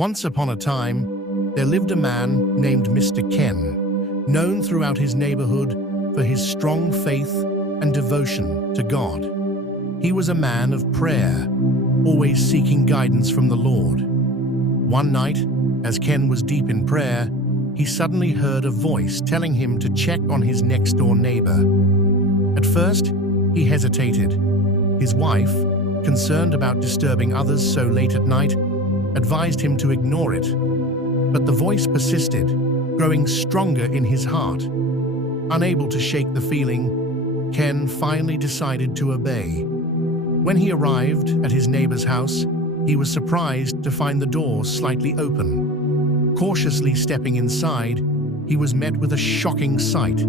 Once upon a time, there lived a man named Mr. Ken, known throughout his neighborhood for his strong faith and devotion to God. He was a man of prayer, always seeking guidance from the Lord. One night, as Ken was deep in prayer, he suddenly heard a voice telling him to check on his next-door neighbor. At first, he hesitated. His wife, concerned about disturbing others so late at night, advised him to ignore it. But the voice persisted, growing stronger in his heart. Unable to shake the feeling, Ken finally decided to obey. When he arrived at his neighbor's house, he was surprised to find the door slightly open. Cautiously stepping inside, he was met with a shocking sight.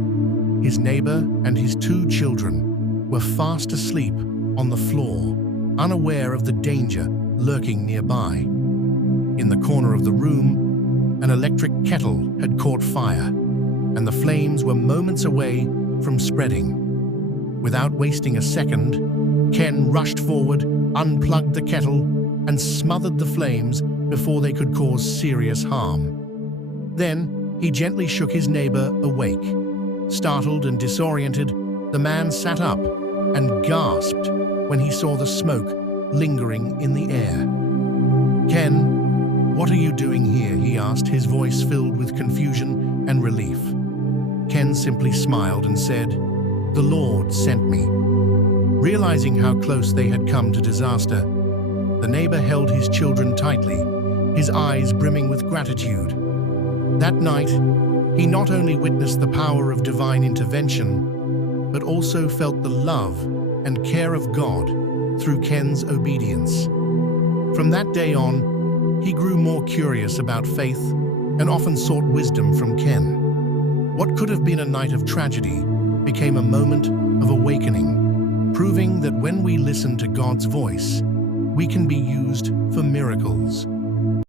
His neighbor and his 2 children were fast asleep on the floor, unaware of the danger lurking nearby. In the corner of the room, an electric kettle had caught fire, and the flames were moments away from spreading. Without wasting a second, Ken rushed forward, unplugged the kettle, and smothered the flames before they could cause serious harm. Then, he gently shook his neighbor awake. Startled and disoriented, the man sat up and gasped when he saw the smoke lingering in the air. "Ken, what are you doing here?" he asked, his voice filled with confusion and relief. Ken simply smiled and said, "The Lord sent me." Realizing how close they had come to disaster, the neighbor held his children tightly, his eyes brimming with gratitude. That night, he not only witnessed the power of divine intervention, but also felt the love and care of God through Ken's obedience. From that day on, he grew more curious about faith and often sought wisdom from Ken. What could have been a night of tragedy became a moment of awakening, proving that when we listen to God's voice, we can be used for miracles.